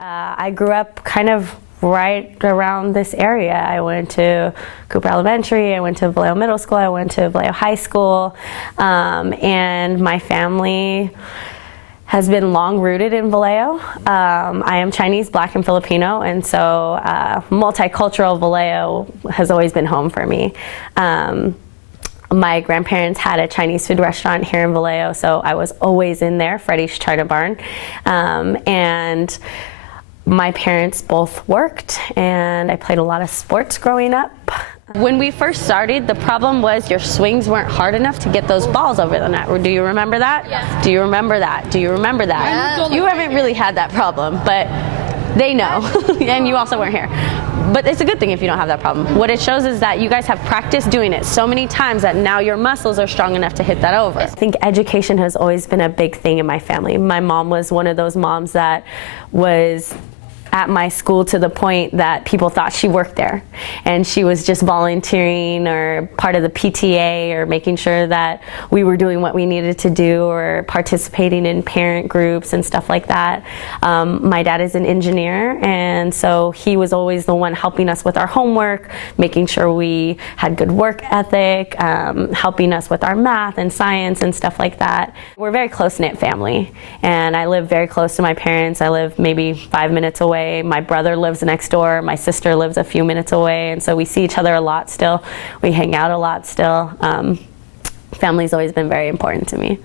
I grew up kind of right around this area. I went to Cooper Elementary, I went to Vallejo Middle School, I went to Vallejo High School, and my family has been long rooted in Vallejo. I am Chinese, Black, and Filipino, and so multicultural Vallejo has always been home for me. My grandparents had a Chinese food restaurant here in Vallejo, so I was always in there, Freddy's Charter Barn. And my parents both worked, and I played a lot of sports growing up. When we first started, the problem was your swings weren't hard enough to get those balls over the net. Do you remember that? Yes. Do you remember that? Do you remember that? Yeah. You haven't really had that problem, but they know, and you also weren't here. But it's a good thing if you don't have that problem. What it shows is that you guys have practiced doing it so many times that now your muscles are strong enough to hit that over. I think education has always been a big thing in my family. My mom was one of those moms that was at my school to the point that people thought she worked there, and she was just volunteering or part of the PTA or making sure that we were doing what we needed to do or participating in parent groups and stuff like that. My dad is an engineer, and so he was always the one helping us with our homework, making sure we had good work ethic, helping us with our math and science and stuff like that. We're a very close-knit family, and I live very close to my parents. I live maybe 5 minutes away. My brother lives next door. My sister lives a few minutes away, and so we see each other a lot still. We hang out a lot still. Family's always been very important to me.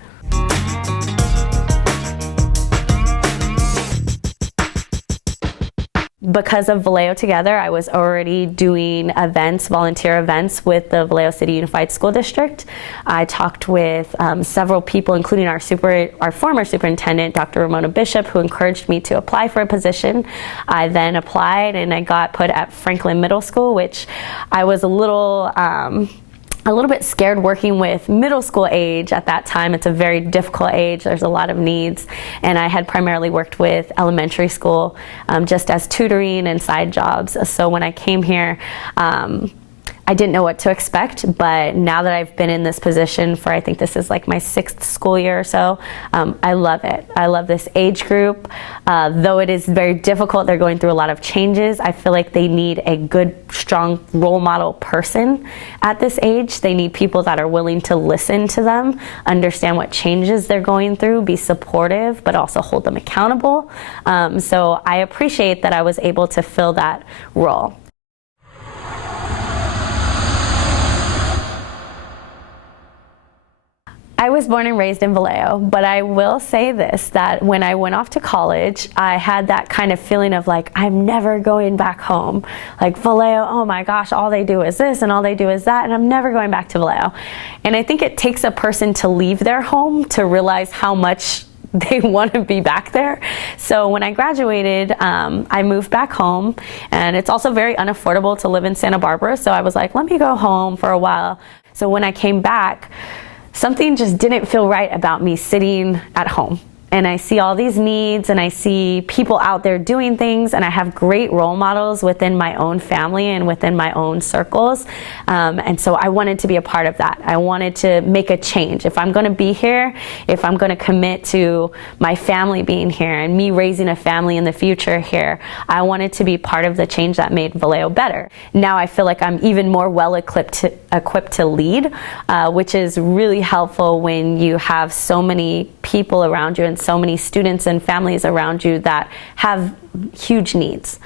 Because of Vallejo Together, I was already doing events, volunteer events with the Vallejo City Unified School District. I talked with several people, including our former superintendent, Dr. Ramona Bishop, who encouraged me to apply for a position. I then applied, and I got put at Franklin Middle School, which I was a little bit scared working with middle school age at that time. It's a very difficult age. There's a lot of needs. And I had primarily worked with elementary school just as tutoring and side jobs. So when I came here, I didn't know what to expect, but now that I've been in this position for, I think this is like my 6th school year or so, I love it. I love this age group. Though it is very difficult, they're going through a lot of changes. I feel like they need a good, strong role model person at this age. They need people that are willing to listen to them, understand what changes they're going through, be supportive, but also hold them accountable. So I appreciate that I was able to fill that role. I was born and raised in Vallejo, but I will say this, that when I went off to college, I had that kind of feeling of like, I'm never going back home. Like Vallejo, oh my gosh, all they do is this and all they do is that, and I'm never going back to Vallejo. And I think it takes a person to leave their home to realize how much they want to be back there. So when I graduated, I moved back home, and it's also very unaffordable to live in Santa Barbara, so I was like, let me go home for a while. So when I came back, something just didn't feel right about me sitting at home. And I see all these needs, and I see people out there doing things, and I have great role models within my own family and within my own circles. And so I wanted to be a part of that. I wanted to make a change. If I'm going to be here, if I'm going to commit to my family being here and me raising a family in the future here, I wanted to be part of the change that made Vallejo better. Now I feel like I'm even more well equipped to lead, which is really helpful when you have so many people around you and so many students and families around you that have huge needs.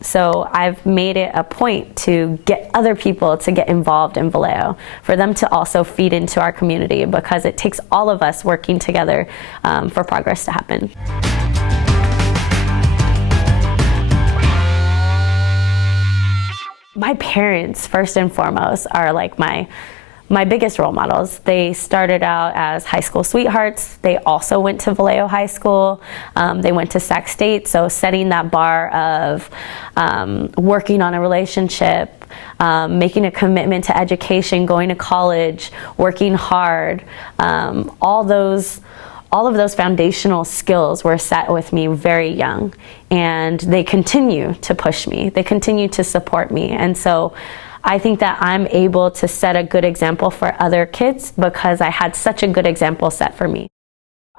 So I've made it a point to get other people to get involved in Vallejo, for them to also feed into our community, because it takes all of us working together for progress to happen. My parents, first and foremost, are like my biggest role models. They started out as high school sweethearts. They also went to Vallejo High School. They went to Sac State, so setting that bar of working on a relationship, making a commitment to education, going to college, working hard, all of those foundational skills were set with me very young, and they continue to push me. They continue to support me, and so I think that I'm able to set a good example for other kids because I had such a good example set for me.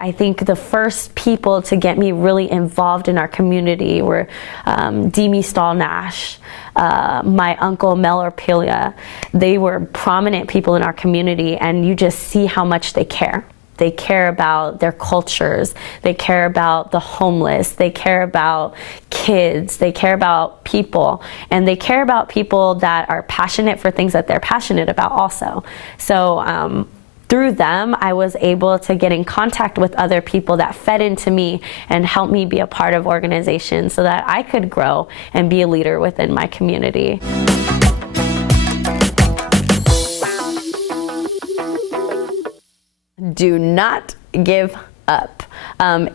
I think the first people to get me really involved in our community were Demi Stahl-Nash, my uncle Mel Orpilia. They were prominent people in our community, and you just see how much they care. They care about their cultures. They care about the homeless. They care about kids. They care about people. And they care about people that are passionate for things that they're passionate about also. So through them, I was able to get in contact with other people that fed into me and helped me be a part of organizations so that I could grow and be a leader within my community. Do not give up.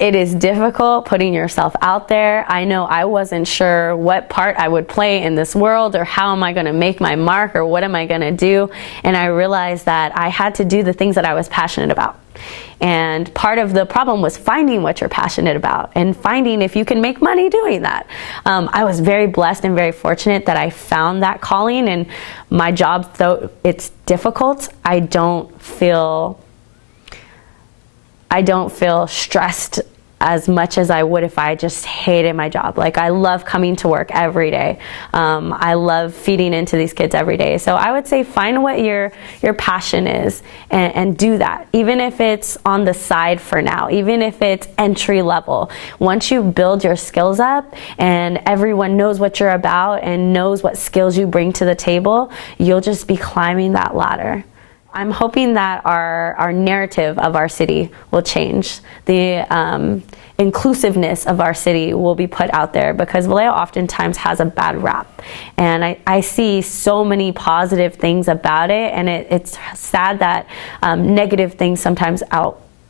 It is difficult putting yourself out there. I know I wasn't sure what part I would play in this world, or how am I going to make my mark, or what am I going to do. And I realized that I had to do the things that I was passionate about. And part of the problem was finding what you're passionate about and finding if you can make money doing that. I was very blessed and very fortunate that I found that calling, and my job, though it's difficult, I don't feel stressed as much as I would if I just hated my job. Like, I love coming to work every day. I love feeding into these kids every day. So I would say find what your passion is and do that. Even if it's on the side for now, even if it's entry level. Once you build your skills up and everyone knows what you're about and knows what skills you bring to the table, you'll just be climbing that ladder. I'm hoping that our narrative of our city will change. The inclusiveness of our city will be put out there, because Vallejo oftentimes has a bad rap. And I see so many positive things about it, and it's sad that negative things sometimes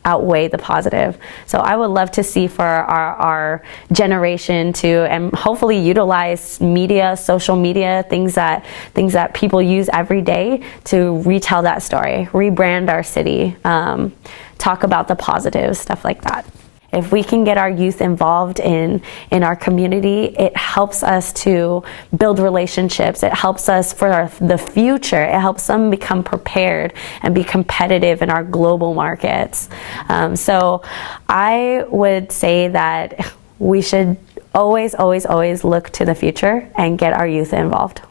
outweigh the positive. So I would love to see for our generation to, and hopefully utilize media, social media, things that people use every day to retell that story, rebrand our city, talk about the positives, stuff like that. If we can get our youth involved in our community, it helps us to build relationships. It helps us for the future. It helps them become prepared and be competitive in our global markets. So I would say that we should always, always, always look to the future and get our youth involved.